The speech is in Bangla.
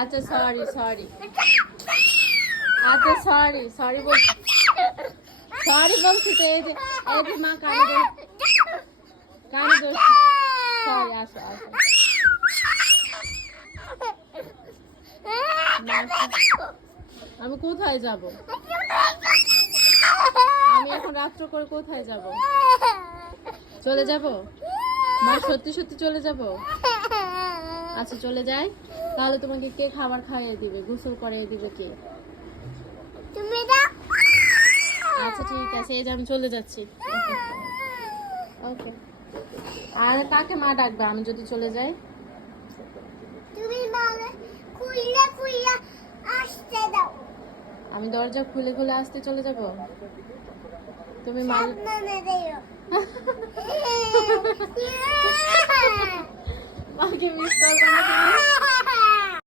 আচ্ছা সরি সরি, আচ্ছা সরি সরি বলছি, সরি বলছি তো। এই যে মা কানে ধরছি, সরি। আসো আসো। আমি কোথায় যাব? আমি এখন রাত্র করে কোথায় যাব? চলে যাব মা? সত্যি সত্যি চলে যাব? আচ্ছা চলে যাই। তাহলে তোমাকে কে খাবার খাইয়ে দিবে, গোসল করিয়ে দিবে কে? তুমি আচ্ছা ঠিক আছে, এই যে আমি চলে যাচ্ছি। ওকে। আর কাকে মা ডাকবে আমি যদি চলে যাই? তুমি মানে খুইলা খুইলা আসতে দাও। আমি দরজা খুলে খুলে আসতে চলে যাব? তুমি মা সাবধানে দিও। মাকে মিস করবে না তুমি?